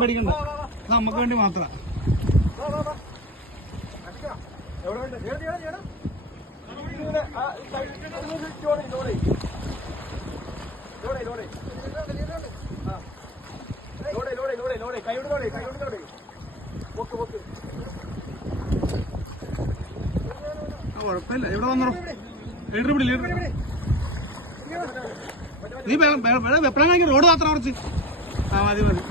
പേടിക്കണ്ട, നമുക്ക് വേണ്ടി മാത്ര. കുഴപ്പമില്ല, ഇവിടെ വന്നോ. ലീഡർ പിടി, ലീഡർ. നീ വെപ്പളാങ്കി റോഡ് മാത്രം കുറച്ച്. മതി മതി.